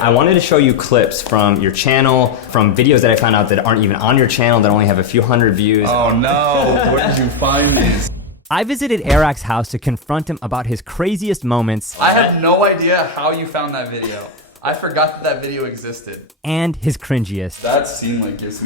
I wanted to show you clips from your channel, from videos that I found out that aren't even on your channel, that only have a few hundred views. Oh no, where did you find these? I visited Airrack's house to confront him about his craziest moments. I have no idea how you found that video. I forgot that that video existed. And his cringiest. That scene makes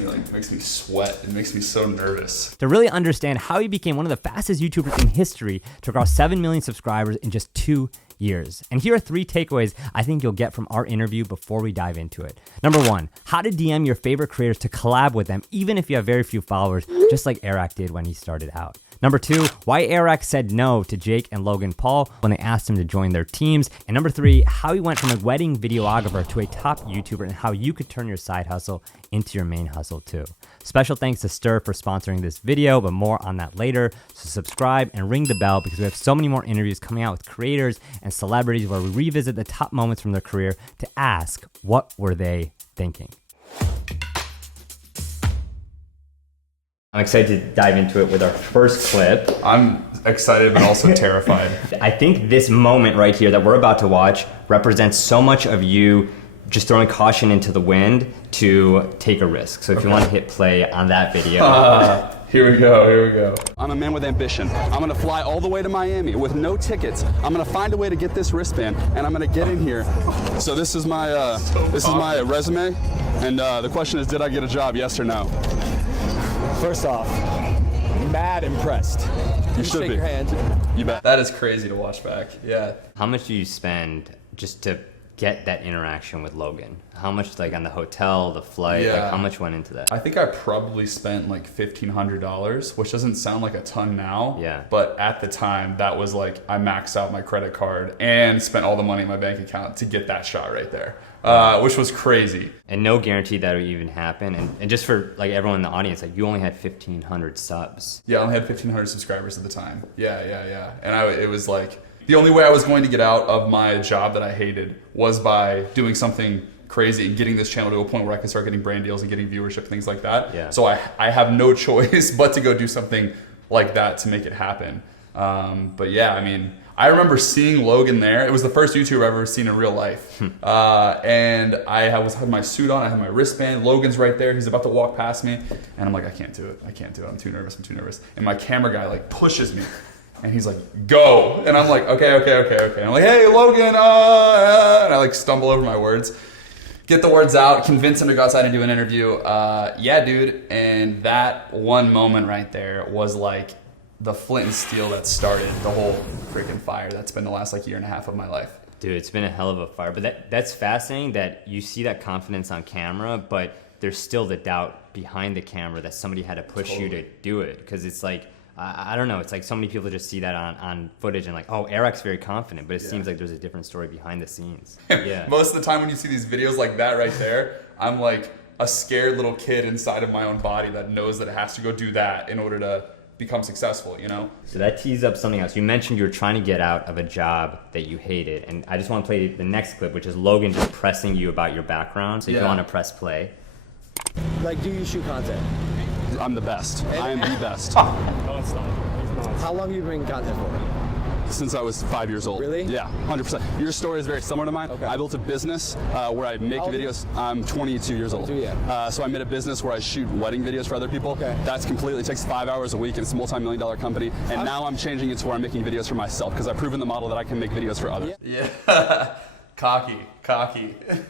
me sweat. It makes me so nervous. To really understand how he became one of the fastest YouTubers in history to cross 7 million subscribers in just 2 years. And here are 3 takeaways I think you'll get from our interview before we dive into it. Number 1, how to DM your favorite creators to collab with them, even if you have very few followers, just like Airrack did when he started out. Number 2, why Airrack said no to Jake and Logan Paul when they asked him to join their teams. And number 3, how he went from a wedding videographer to a top YouTuber and how you could turn your side hustle into your main hustle too. Special thanks to Stir for sponsoring this video, but more on that later. So subscribe and ring the bell because we have so many more interviews coming out with creators and celebrities where we revisit the top moments from their career to ask, what were they thinking? I'm excited to dive into it with our first clip. I'm excited but also terrified. I think this moment right here that we're about to watch represents so much of you just throwing caution into the wind to take a risk. So if you want to hit play on that video. Here we go. I'm a man with ambition. I'm gonna fly all the way to Miami with no tickets. I'm gonna find a way to get this wristband and I'm gonna get in here. So this is my my resume, and the question is, did I get a job, yes or no? First off, mad impressed. You should shake be. Your hand. You bet. That is crazy to watch back. Yeah. How much do you spend just to get that interaction with Logan? How much, like, on the hotel, the flight, like, how much went into that? I think I probably spent like $1,500, which doesn't sound like a ton now. Yeah. But at the time, that was like, I maxed out my credit card and spent all the money in my bank account to get that shot right there, which was crazy. And no guarantee that would even happen. And just for like everyone in the audience, like, you only had 1,500 subs. Yeah, I only had 1,500 subscribers at the time. Yeah. And it was like, the only way I was going to get out of my job that I hated was by doing something crazy and getting this channel to a point where I can start getting brand deals and getting viewership, things like that. Yeah. So I have no choice but to go do something like that to make it happen. But yeah, I mean, I remember seeing Logan there. It was the first YouTuber I've ever seen in real life. And I had my suit on, I had my wristband. Logan's right there, he's about to walk past me. And I'm like, I can't do it. I'm too nervous. And my camera guy like pushes me. And he's like, go. And I'm like, okay. And I'm like, hey, Logan, and I like stumble over my words. Get the words out, convince him to go outside and do an interview. Yeah, dude. And that one moment right there was like the flint and steel that started the whole freaking fire that's been the last like year and a half of my life. Dude, it's been a hell of a fire. But that's fascinating that you see that confidence on camera, but there's still the doubt behind the camera that somebody had to push you to do it. Because it's like, I don't know, it's like so many people just see that on footage and like, oh, Airrack's very confident, but it seems like there's a different story behind the scenes. Yeah. Most of the time when you see these videos like that right there, I'm like a scared little kid inside of my own body that knows that it has to go do that in order to become successful, you know? So that tees up something else. You mentioned you were trying to get out of a job that you hated, and I just want to play the next clip, which is Logan just pressing you about your background. So if you want to press play. Like, do you shoot content? I'm the best. I am the best. No, it's not. How long have you been making content for? Since I was 5 years old. Really? Yeah, 100%. Your story is very similar to mine. Okay. I built a business where I make videos. I'm 22 years old. 22, yeah. So I made a business where I shoot wedding videos for other people. Okay. That's completely, takes 5 hours a week, and it's a multi-million-dollar company. And now I'm changing it to where I'm making videos for myself because I've proven the model that I can make videos for others. Yeah. Cocky.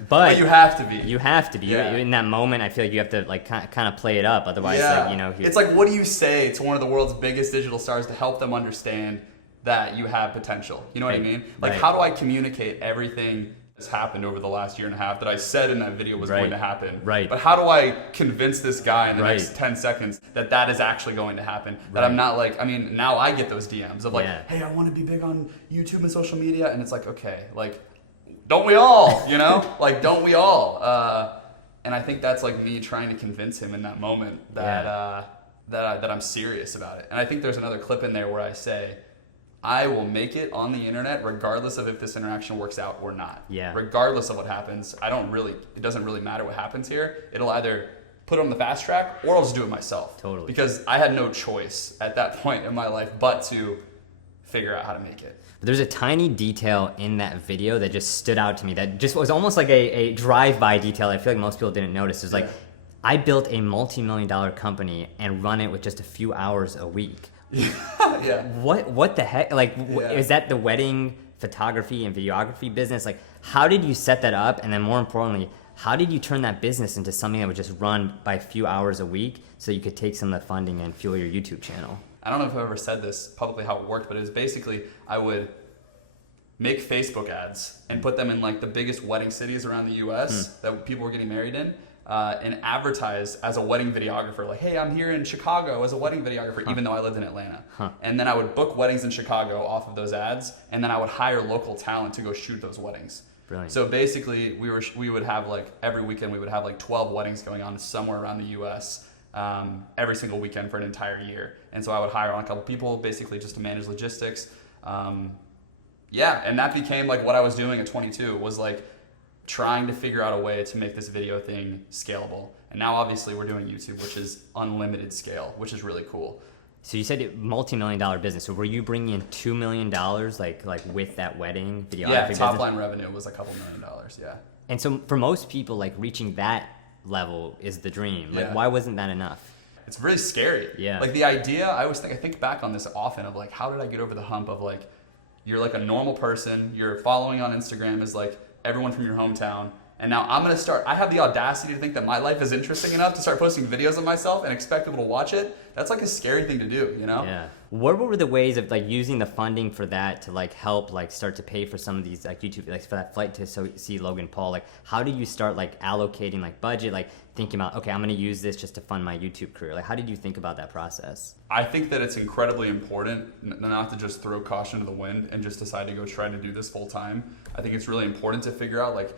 But you have to be. You have to be. Yeah. In that moment, I feel like you have to like kind of play it up. Otherwise, like, you know. It's like, what do you say to one of the world's biggest digital stars to help them understand that you have potential? You know what I mean? Like, how do I communicate everything that's happened over the last year and a half that I said in that video was going to happen? Right. But how do I convince this guy in the next 10 seconds that that is actually going to happen? That I'm not like, I mean, now I get those DMs of like, hey, I want to be big on YouTube and social media. And it's like, okay, like, don't we all, you know? Like, don't we all? And I think that's like me trying to convince him in that moment that that I'm serious about it. And I think there's another clip in there where I say, I will make it on the internet regardless of if this interaction works out or not. Yeah. Regardless of what happens, it doesn't really matter what happens here. It'll either put it on the fast track or I'll just do it myself. Totally. Because I had no choice at that point in my life but to figure out how to make it. There's a tiny detail in that video that just stood out to me that just was almost like a drive-by detail I feel like most people didn't notice. It was like, I built a multi-million-dollar company and run it with just a few hours a week. Yeah. What the heck? Like, is that the wedding photography and videography business? Like, how did you set that up? And then more importantly, how did you turn that business into something that would just run by a few hours a week so you could take some of the funding and fuel your YouTube channel? I don't know if I've ever said this publicly how it worked, but it was basically I would make Facebook ads and put them in like the biggest wedding cities around the US that people were getting married in, and advertise as a wedding videographer, like, hey, I'm here in Chicago as a wedding videographer, even though I lived in Atlanta. And then I would book weddings in Chicago off of those ads, and then I would hire local talent to go shoot those weddings. Brilliant. So basically, we would have like every weekend we would have like 12 weddings going on somewhere around the US. Every single weekend for an entire year. And so I would hire on a couple people basically just to manage logistics. And that became like what I was doing at 22 was like trying to figure out a way to make this video thing scalable. And now obviously we're doing YouTube, which is unlimited scale, which is really cool. So you said multi-million-dollar business. So were you bringing in $2 million like with that wedding videography business? Top line revenue was a couple $1 million, yeah. And so for most people, like reaching that level is the dream. Like, why wasn't that enough? It's really scary. Yeah. Like the idea, I think back on this often of like, how did I get over the hump of like, you're like a normal person, you're following on Instagram is like everyone from your hometown, and now I'm gonna start, I have the audacity to think that my life is interesting enough to start posting videos of myself and expect people to watch it. That's like a scary thing to do, you know? Yeah. What were the ways of like using the funding for that to like help like start to pay for some of these like YouTube, like for that flight to see Logan Paul? Like, how do you start like allocating like budget, like thinking about, okay, I'm gonna use this just to fund my YouTube career? Like, how did you think about that process? I think that it's incredibly important not to just throw caution to the wind and just decide to go try to do this full time. I think it's really important to figure out like,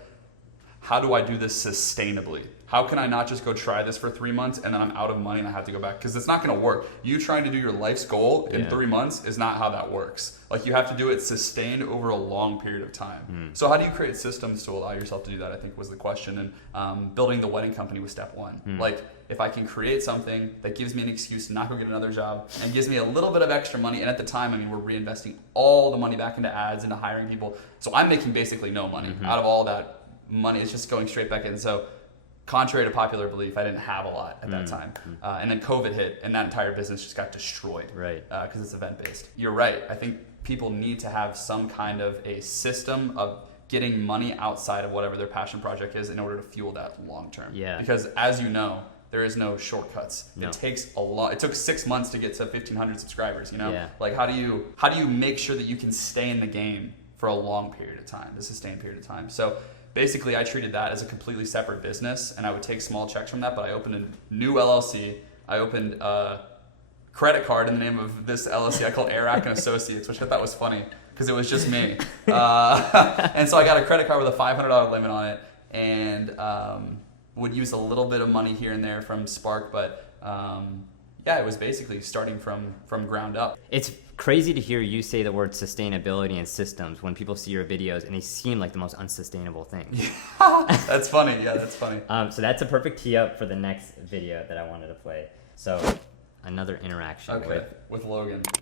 how do I do this sustainably? How can I not just go try this for 3 months and then I'm out of money and I have to go back? Because it's not gonna work. You trying to do your life's goal in 3 months is not how that works. Like you have to do it sustained over a long period of time. So how do you create systems to allow yourself to do that, I think was the question. And building the wedding company was step one. Like if I can create something that gives me an excuse to not go get another job and gives me a little bit of extra money. And at the time, I mean, we're reinvesting all the money back into ads, into hiring people. So I'm making basically no money out of all that money. It's just going straight back in. So contrary to popular belief, I didn't have a lot at that time. And then COVID hit and that entire business just got destroyed. Right. Because it's event-based. You're right. I think people need to have some kind of a system of getting money outside of whatever their passion project is in order to fuel that long term. Yeah. Because as you know, there is no shortcuts. No. It takes a lot. It took 6 months to get to 1,500 subscribers, you know? Yeah. Like how do you make sure that you can stay in the game for a long period of time, a sustained period of time? So basically, I treated that as a completely separate business, and I would take small checks from that, but I opened a new LLC. I opened a credit card in the name of this LLC I called Airrack and Associates, which I thought was funny because it was just me. And so I got a credit card with a $500 limit on it, and would use a little bit of money here and there from Spark, but it was basically starting from ground up. It's crazy to hear you say the word sustainability and systems when people see your videos and they seem like the most unsustainable thing. That's funny. Yeah, that's funny. So that's a perfect tee up for the next video that I wanted to play. So another interaction with Logan. Do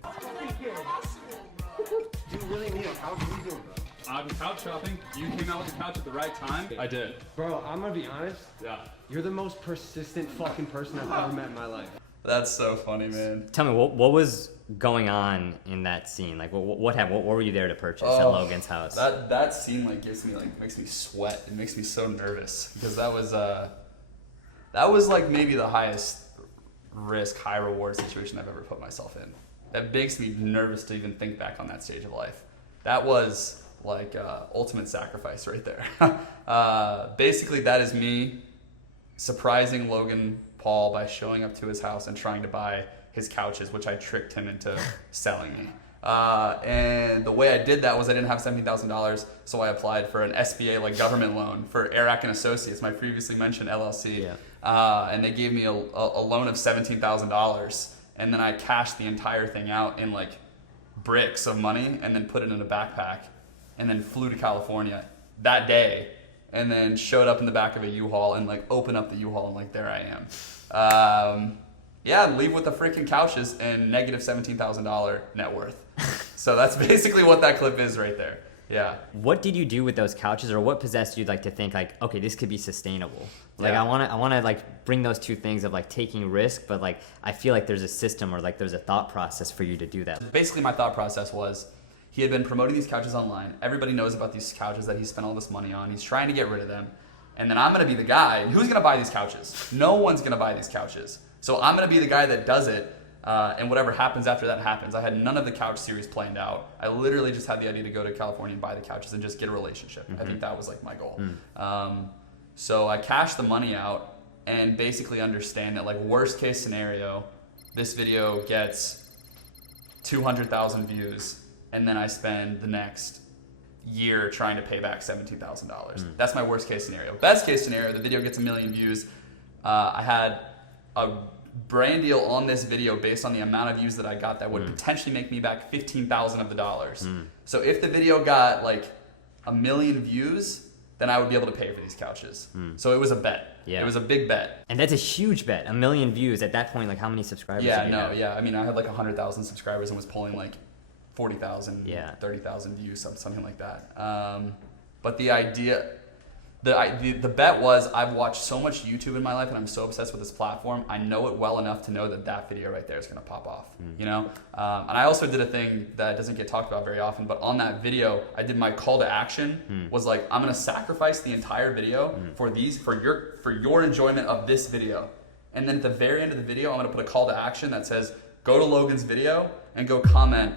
you really need a couch? What are you doing, bro? I'm couch shopping. You came out with the couch at the right time. I did. Bro, I'm gonna be honest. Yeah. You're the most persistent fucking person I've ever met in my life. That's so funny, man. Tell me, what was going on in that scene? Like, what happened? What were you there to purchase at Logan's house? That scene makes me sweat. It makes me so nervous because that was like maybe the highest risk, high reward situation I've ever put myself in. That makes me nervous to even think back on that stage of life. That was like ultimate sacrifice right there. Basically, that is me surprising Logan Paul by showing up to his house and trying to buy his couches, which I tricked him into selling me. And the way I did that was I didn't have $17,000, so I applied for an SBA like government loan for Airrack and Associates, my previously mentioned LLC. Yeah. And they gave me a loan of $17,000, and then I cashed the entire thing out in like bricks of money, and then put it in a backpack, and then flew to California that day, and then showed up in the back of a U-Haul and like opened up the U-Haul and like there I am. Leave with the freaking couches and negative $17,000 net worth. So that's basically what that clip is right there. Yeah. What did you do with those couches, or what possessed you like to think like, okay, this could be sustainable? Like Yeah. I want to like bring those two things of like taking risk, but like I feel like there's a system or like there's a thought process for you to do that. Basically, my thought process was he had been promoting these couches online. Everybody knows about these couches that he spent all this money on. He's trying to get rid of them. And then I'm going to be the guy. Who's going to buy these couches? No one's going to buy these couches. So I'm going to be the guy that does it. And whatever happens after that happens. I had none of the couch series planned out. I literally just had the idea to go to California and buy the couches and just get a relationship. I think that was like my goal. So I cashed the money out and basically understand that like worst case scenario, this video gets 200,000 views and then I spend the next year trying to pay back $17,000. That's my worst case scenario. Best case scenario, the video gets 1 million views. I had a brand deal on this video based on the amount of views that I got that would potentially make me back 15,000 of the dollars. So if the video got like 1 million views, then I would be able to pay for these couches. So it was a bet. Yeah. It was a big bet. And that's a huge bet. 1 million views at that point. Like how many subscribers? Yeah, did you have? I mean, I had like 100,000 subscribers and was pulling like 40,000, Yeah. 30,000 views, something like that. But the idea, the bet was I've watched so much YouTube in my life and I'm so obsessed with this platform. I know it well enough to know that that video right there is going to pop off, you know? And I also did a thing that doesn't get talked about very often, but on that video, I did my call to action was like, I'm going to sacrifice the entire video for your enjoyment of this video. And then at the very end of the video, I'm going to put a call to action that says, go to Logan's video and go comment,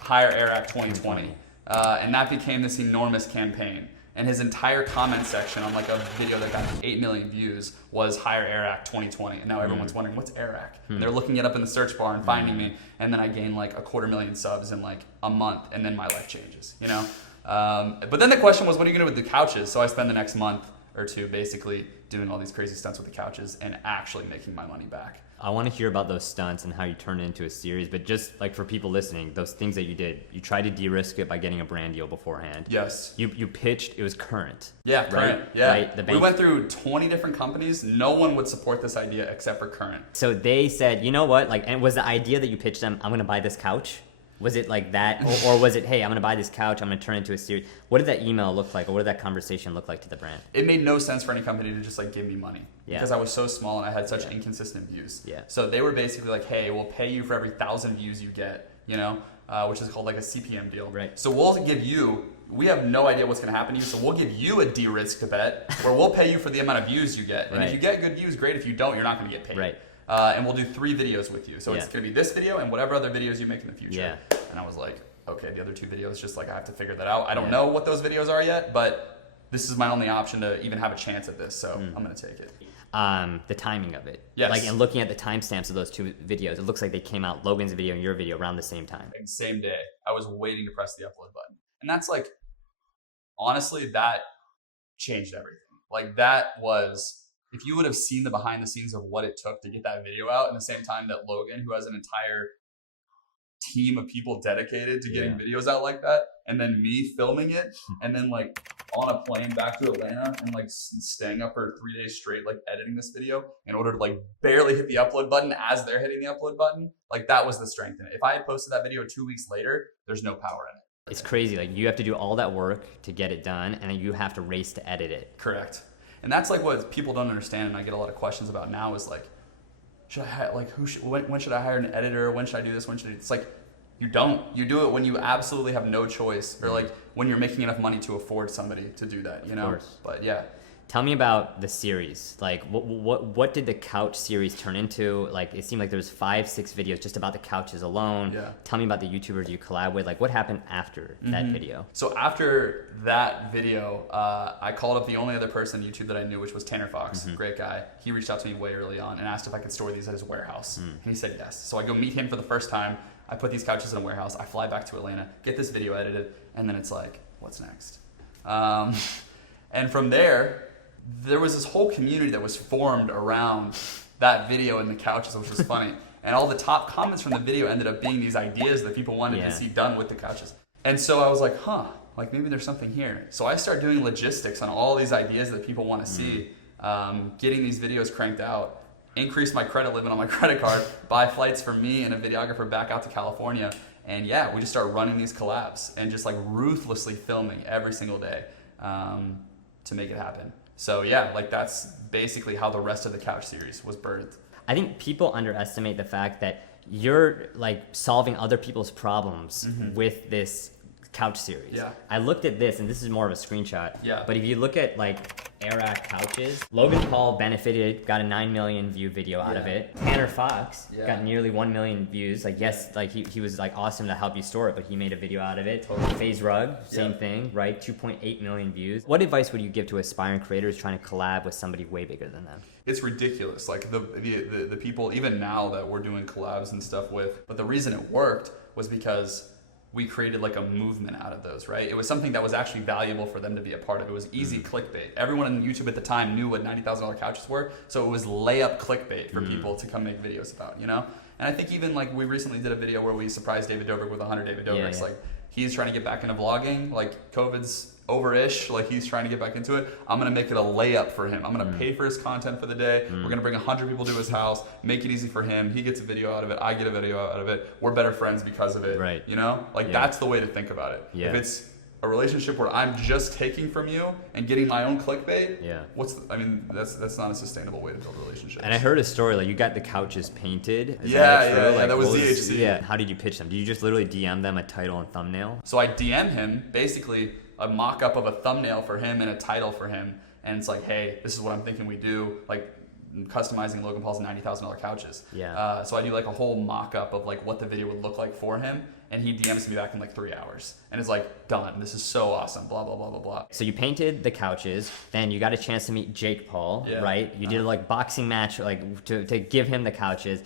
hire Airrack 2020. And that became this enormous campaign. And his entire comment section on like a video that got 8 million views was hire Airrack 2020. And now everyone's wondering, what's Airrack? And they're looking it up in the search bar and finding me. And then I gain like 250,000 subs in like a month. And then my life changes, you know? But then the question was, what are you gonna do with the couches? So I spend the next month or two basically doing all these crazy stunts with the couches and actually making my money back. I want to hear about those stunts and how you turned it into a series, but just like for people listening, those things that you did, you tried to de-risk it by getting a brand deal beforehand. Yes. You pitched, it was Current. Yeah, Current. Right? Yeah. Right? The We bank. went through 20 different companies. No one would support this idea except for Current. So they said, you know what? Like, and was the idea that you pitched them, I'm going to buy this couch? Was it like that? Or was it, hey, I'm going to buy this couch, I'm going to turn it into a series? What did that email look like? Or what did that conversation look like to the brand? It made no sense for any company to just like give me money Yeah. because I was so small and I had such inconsistent views. Yeah. So they were basically like, hey, we'll pay you for every 1,000 views you get, you know, which is called like a CPM deal. Right. So we'll give you, we have no idea what's going to happen to you. So we'll give you a de-risk bet where we'll pay you for the amount of views you get. And Right. if you get good views, great. If you don't, you're not going to get paid. Right. And we'll do 3 videos with you. So Yeah. it's going to be this video and whatever other videos you make in the future. Yeah. And I was like, okay, the other 2 videos, just like I have to figure that out. I don't Yeah. know what those videos are yet, but this is my only option to even have a chance at this. So I'm going to take it. The timing of it. Yes. Like, and looking at the timestamps of those 2 videos, it looks like they came out, Logan's video and your video, around the same time. Like, same day, I was waiting to press the upload button. And that's like, honestly, that changed everything. Like that was, if you would have seen the behind the scenes of what it took to get that video out in the same time that Logan, who has an entire team of people dedicated to getting videos out like that, and then me filming it, and then like on a plane back to Atlanta and like staying up for 3 days straight, like editing this video in order to like barely hit the upload button as they're hitting the upload button. Like that was the strength in it. If I had posted that video 2 weeks later, there's no power in it. It's crazy. Like, you have to do all that work to get it done, and then you have to race to edit it. Correct. And that's like what people don't understand, and I get a lot of questions about now is like, should I like when should I hire an editor? When should I do this? When should I do? It's like, you don't. You do it when you absolutely have no choice, or like when you're making enough money to afford somebody to do that, you know? course. But yeah. Tell me about the series. Like, what did the couch series turn into? Like, it seemed like there was 5-6 videos just about the couches alone. Yeah. Tell me about the YouTubers you collab with. Like, what happened after that video? So after that video, I called up the only other person on YouTube that I knew, which was Tanner Fox, great guy. He reached out to me way early on and asked if I could store these at his warehouse. And he said yes. So I go meet him for the first time. I put these couches in a warehouse. I fly back to Atlanta, get this video edited, and then it's like, what's next? And from there was this whole community that was formed around that video and the couches, which was funny. And all the top comments from the video ended up being these ideas that people wanted to see done with the couches. And so I was like, like maybe there's something here. So I start doing logistics on all these ideas that people want to see, getting these videos cranked out, increase my credit limit on my credit card, buy flights for me and a videographer back out to California, And yeah, we just started running these collabs and just like ruthlessly filming every single day to make it happen. So yeah, like that's basically how the rest of the couch series was birthed. I think people underestimate the fact that you're like solving other people's problems with this couch series. Yeah. I looked at this, and this is more of a screenshot. Yeah. But if you look at like Airrack couches, Logan Paul benefited, got a 9 million view video out of it. Tanner Fox got nearly 1 million views. Like yes, like he was like awesome to help you store it, but he made a video out of it. FaZe Rug, same thing, right? 2.8 million views. What advice would you give to aspiring creators trying to collab with somebody way bigger than them? It's ridiculous. Like the people even now that we're doing collabs and stuff with, but the reason it worked was because we created like a movement out of those, right? It was something that was actually valuable for them to be a part of. It was easy clickbait. Everyone on YouTube at the time knew what $90,000 couches were, so it was layup clickbait for people to come make videos about, you know? And I think even like we recently did a video where we surprised David Dobrik with 100 David Dobrik's. Like he's trying to get back into vlogging, like COVID's over-ish, like he's trying to get back into it. I'm gonna make it a layup for him. I'm gonna pay for his content for the day. We're gonna bring 100 people to his house, make it easy for him. He gets a video out of it. I get a video out of it. We're better friends because of it. Right. You know, like that's the way to think about it. Yeah. If it's a relationship where I'm just taking from you and getting my own clickbait, that's not a sustainable way to build relationships. And I heard a story like you got the couches painted. Is Yeah, that true? that was DHC. Yeah. How did you pitch them? Did you just literally DM them a title and thumbnail? So I DM him basically a mock-up of a thumbnail for him and a title for him, and it's like, hey, this is what I'm thinking we do, like customizing Logan Paul's $90,000 couches. Yeah. So I do like a whole mock-up of like what the video would look like for him, and he DMs me back in like 3 hours, and it's like, done. This is so awesome. Blah blah blah blah blah. So you painted the couches, then you got a chance to meet Jake Paul, right? You did a like boxing match, like to give him the couches,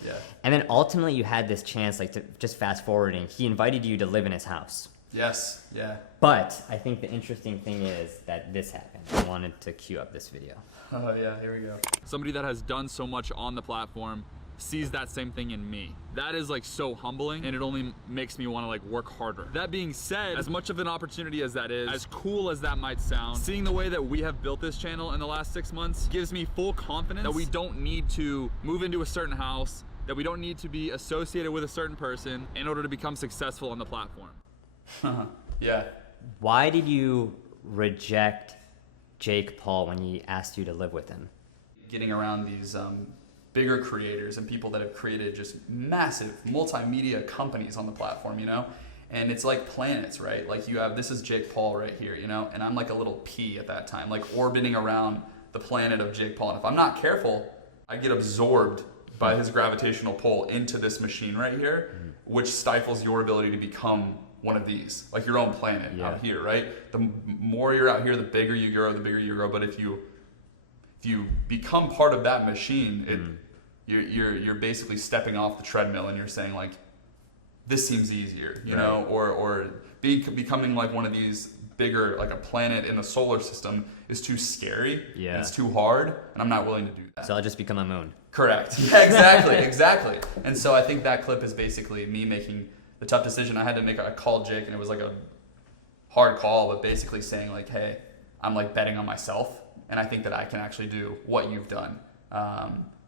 and then ultimately you had this chance, like to just fast forwarding, he invited you to live in his house. Yes. Yeah. But I think the interesting thing is that this happened. I wanted to cue up this video. Oh yeah, here we go. Somebody that has done so much on the platform sees that same thing in me. That is like so humbling, and it only makes me want to like work harder. That being said, as much of an opportunity as that is, as cool as that might sound, seeing the way that we have built this channel in the last 6 months gives me full confidence that we don't need to move into a certain house, that we don't need to be associated with a certain person in order to become successful on the platform. Yeah. Why did you reject Jake Paul when he asked you to live with him? Getting around these bigger creators and people that have created just massive multimedia companies on the platform, you know? And it's like planets, right? Like you have, this is Jake Paul right here, you know? And I'm like a little pea at that time, like orbiting around the planet of Jake Paul. And if I'm not careful, I get absorbed by his gravitational pull into this machine right here, which stifles your ability to become one of these, like your own planet out here, right? The more you're out here, the bigger you grow. But if you become part of that machine, you're basically stepping off the treadmill and you're saying like, this seems easier, you know, or becoming like one of these bigger, like a planet in the solar system is too scary. Yeah, and it's too hard, and I'm not willing to do that. So I'll just become a moon. Correct. Yeah, exactly. And so I think that clip is basically me making the tough decision. I called Jake, and it was like a hard call, but basically saying like, hey, I'm like betting on myself, and I think that I can actually do what you've done.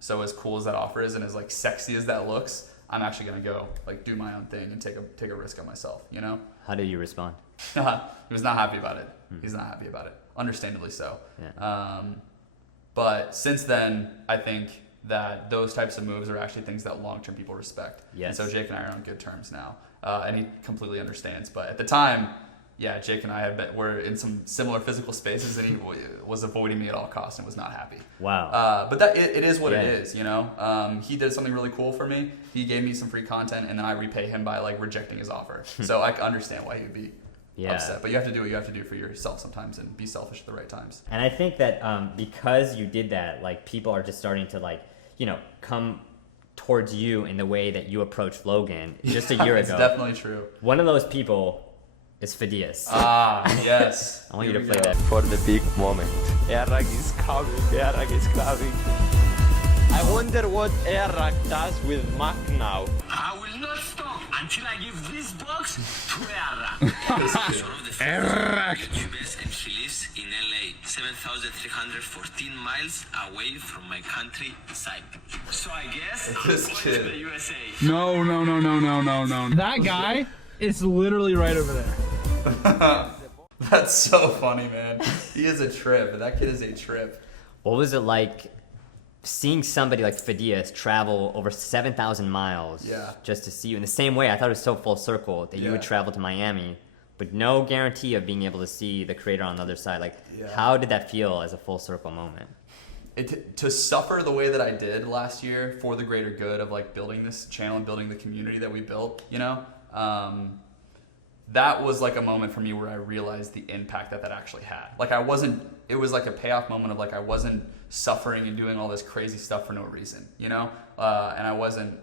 So as cool as that offer is, and as like sexy as that looks, I'm actually gonna go like do my own thing and take a risk on myself, you know? How did you respond? He was not happy about it. He's not happy about it. Understandably so. Yeah. But since then, I think that those types of moves are actually things that long-term people respect. Yes. And so Jake and I are on good terms now, and he completely understands. But at the time, yeah, Jake and I were in some similar physical spaces, and he was avoiding me at all costs and was not happy. Wow. But it is what it is, you know. He did something really cool for me. He gave me some free content, and then I repay him by like rejecting his offer. So I understand why he would be upset. But you have to do what you have to do for yourself sometimes, and be selfish at the right times. And I think that because you did that, like people are just starting to like, you know, come towards you in the way that you approached Logan just a year ago. It's definitely true. One of those people is Phidias. Ah, yes. I want you to play that. For the big moment. Airrack is coming. Airrack is coming. I wonder what Airrack does with Mac now. I will not stop until I give this box to Airrack. Airrack. YouTubers, and he lives in LA, 7,314 miles away from my country side. So I guess I'm This going kid. to the USA. No. That guy It's literally right over there. That's so funny, man. He is a trip. That kid is a trip. What was it like seeing somebody like Phidias travel over 7,000 miles just to see you? In the same way, I thought it was so full circle that you would travel to Miami, but no guarantee of being able to see the creator on the other side. Like, how did that feel as a full circle moment? To suffer the way that I did last year for the greater good of like building this channel and building the community that we built, you know, that was like a moment for me where I realized the impact that actually had. Like it was like a payoff moment of like I wasn't suffering and doing all this crazy stuff for no reason, you know, and I wasn't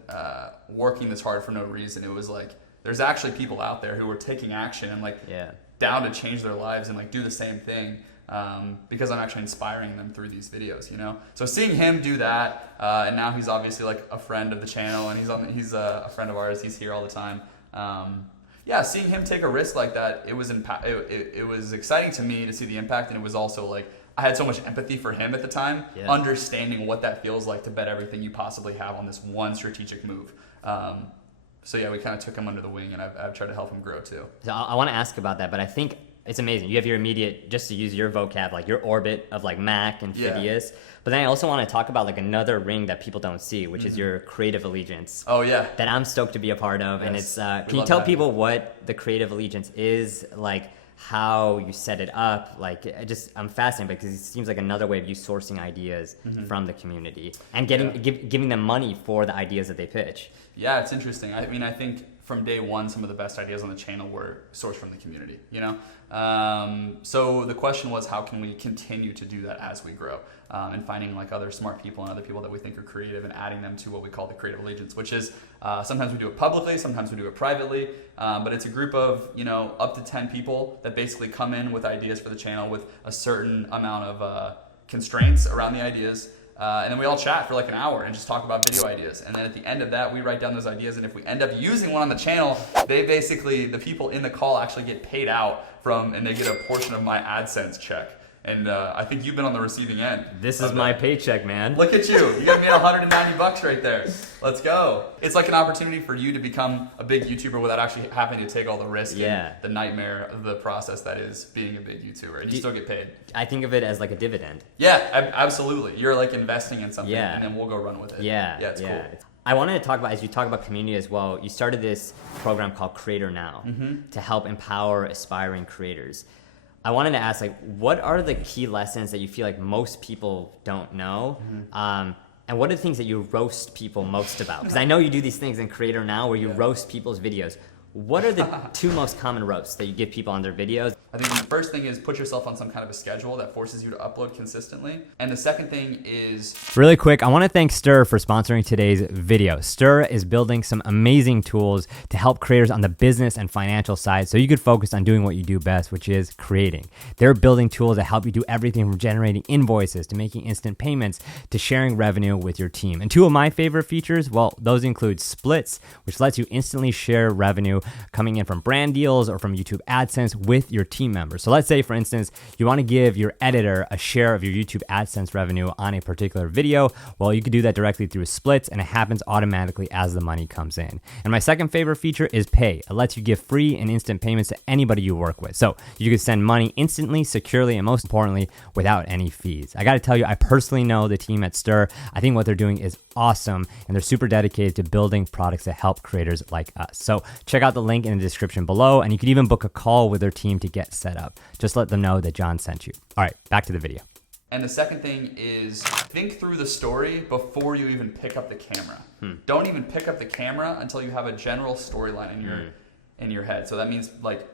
working this hard for no reason. It was like there's actually people out there who were taking action and like down to change their lives and like do the same thing. Because I'm actually inspiring them through these videos, you know. So seeing him do that, and now he's obviously like a friend of the channel, and he's a friend of ours. He's here all the time. Seeing him take a risk like that, it was exciting to me to see the impact, and it was also like I had so much empathy for him at the time, understanding what that feels like to bet everything you possibly have on this one strategic move. So yeah, we kind of took him under the wing, and I've tried to help him grow too. So I want to ask about that, but I think it's amazing. You have your immediate, just to use your vocab, like your orbit of like Mac and Phidias. But then I also want to talk about like another ring that people don't see, which is your creative allegiance. Oh yeah. That I'm stoked to be a part of. Yes. And it's, can you tell people what the creative allegiance is, like how you set it up? Like I'm fascinated because it seems like another way of you sourcing ideas from the community and giving them money for the ideas that they pitch. Yeah, it's interesting. I mean, I think from day one, some of the best ideas on the channel were sourced from the community, you know? So the question was, how can we continue to do that as we grow? And finding like other smart people and other people that we think are creative and adding them to what we call the creative allegiance, which is sometimes we do it publicly, sometimes we do it privately, but it's a group of, you know, up to 10 people that basically come in with ideas for the channel with a certain amount of constraints around the ideas. And then we all chat for like an hour and just talk about video ideas. And then at the end of that, we write down those ideas. And if we end up using one on the channel, the people in the call actually get paid out and they get a portion of my AdSense check. And I think you've been on the receiving end. This is my paycheck, man. Look at you. You got me $190 right there. Let's go. It's like an opportunity for you to become a big YouTuber without actually having to take all the risk and the nightmare of the process that is being a big YouTuber. And you still get paid. I think of it as like a dividend. Yeah, absolutely. You're like investing in something and then we'll go run with it. Yeah, it's cool. I wanted to talk about, as you talk about community as well, you started this program called Creator Now to help empower aspiring creators. I wanted to ask, like, what are the key lessons that you feel like most people don't know? And what are the things that you roast people most about? Because I know you do these things in Creator Now where you roast people's videos. What are the two most common roasts that you give people on their videos? I think the first thing is put yourself on some kind of a schedule that forces you to upload consistently. And the second thing is... Really quick, I want to thank Stir for sponsoring today's video. Stir is building some amazing tools to help creators on the business and financial side so you could focus on doing what you do best, which is creating. They're building tools that help you do everything from generating invoices to making instant payments to sharing revenue with your team. And two of my favorite features, well, those include Splits, which lets you instantly share revenue coming in from brand deals or from YouTube AdSense with your team members. So let's say, for instance, you want to give your editor a share of your YouTube AdSense revenue on a particular video. Well, you could do that directly through Splits, and it happens automatically as the money comes in. And my second favorite feature is Pay. It lets you give free and instant payments to anybody you work with. So you can send money instantly, securely, and most importantly, without any fees. I got to tell you, I personally know the team at Stir. I think what they're doing is awesome, and they're super dedicated to building products that help creators like us. So check out the link in the description below, and you could even book a call with their team to get set up. Just let them know that John sent you. All right, back to the video. And the second thing is think through the story before you even pick up the camera. Don't even pick up the camera until you have a general storyline in your head. So that means, like,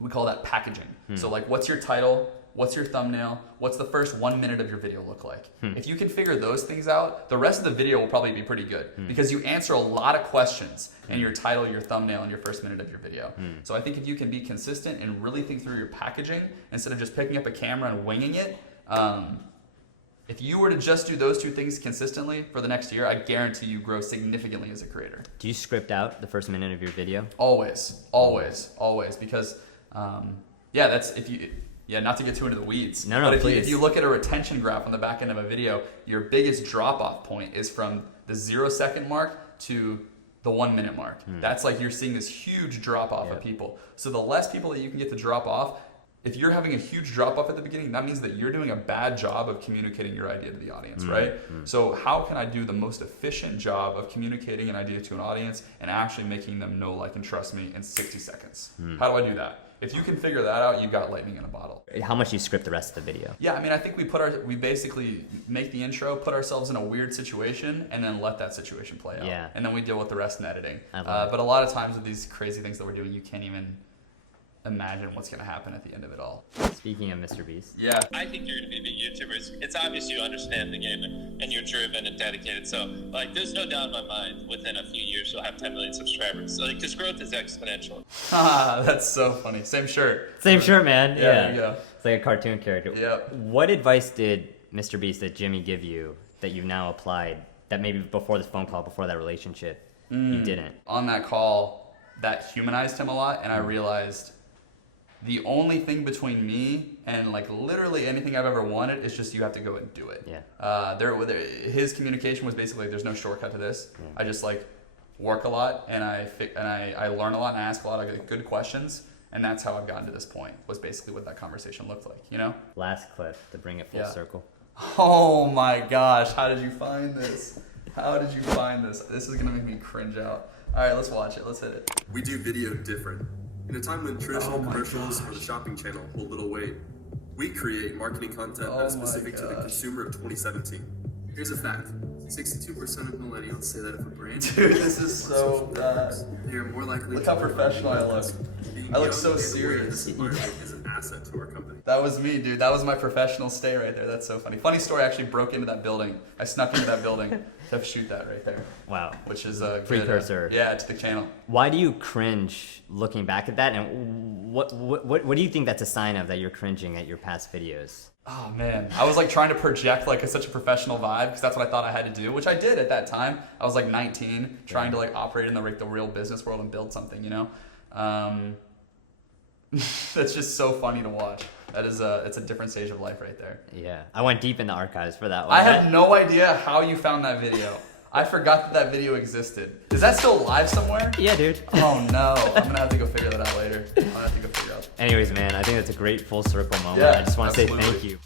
we call that packaging. So like, what's your title? What's your thumbnail? What's the first 1 minute of your video look like? If you can figure those things out, the rest of the video will probably be pretty good because you answer a lot of questions in your title, your thumbnail, and your first minute of your video. So I think if you can be consistent and really think through your packaging instead of just picking up a camera and winging it, if you were to just do those two things consistently for the next year, I guarantee you grow significantly as a creator. Do you script out the first minute of your video? Always, because that's if you... Yeah, not to get too into the weeds. But if you look at a retention graph on the back end of a video, your biggest drop-off point is from the 0 second mark to the 1 minute mark. That's like you're seeing this huge drop off of people. So the less people that you can get to drop off, if you're having a huge drop off at the beginning, that means that you're doing a bad job of communicating your idea to the audience, right? So how can I do the most efficient job of communicating an idea to an audience and actually making them know, like, and trust me in 60 seconds? How do I do that? If you can figure that out, you've got lightning in a bottle. How much do you script the rest of the video? Yeah, I mean, I think we basically make the intro, put ourselves in a weird situation, and then let that situation play out. Yeah. And then we deal with the rest in editing. I love it. But a lot of times with these crazy things that we're doing, you can't even imagine what's going to happen at the end of it all. Speaking of Mr. Beast. Yeah. I think you're going to be a big YouTuber. It's obvious you understand the game and you're driven and dedicated. So, like, there's no doubt in my mind within a few years you'll have 10 million subscribers. So, like, this growth is exponential. That's so funny. Same shirt. Same shirt, man. Yeah, Yeah. there you go. It's like a cartoon character. Yep. What advice did Mr. Beast, did Jimmy give you that you've now applied that maybe before this phone call, before that relationship, you didn't? On that call, that humanized him a lot, and I realized the only thing between me and, like, literally anything I've ever wanted is just you have to go and do it. Yeah. His communication was basically, there's no shortcut to this. I just, like, work a lot, and I learn a lot, and I ask a lot of good questions, and that's how I've gotten to this point, was basically what that conversation looked like, you know? Last clip to bring it full circle. Oh my gosh, how did you find this? How did you find this? This is gonna make me cringe out. All right, let's watch it, let's hit it. We do video different. In a time when traditional commercials or the shopping channel hold little weight, we create marketing content that is specific to the consumer of 2017. Here's a fact. 62% of millennials say that if a brand... Dude, this is so bad. They are more likely... Look how professional I look. I look so serious. This environment is an asset to our company. That was me, dude. That was my professional stay right there. That's so funny. Funny story, I actually broke into that building. I snuck into that building to shoot that right there. Wow. Which is a precursor. To the channel. Why do you cringe looking back at that? And what do you think that's a sign of that you're cringing at your past videos? Oh man, I was like trying to project like such a professional vibe because that's what I thought I had to do, which I did at that time. I was like 19, trying to like operate in the real business world and build something, you know? That's just so funny to watch. It's a different stage of life right there. Yeah, I went deep in the archives for that one. I have no idea how you found that video. I forgot that video existed. Is that still live somewhere? Yeah, dude. Oh no, I'm gonna have to go figure that out later. I'm gonna have to go figure out. Anyways, man, I think that's a great full circle moment. Yeah, I just want to say absolutely. thank you.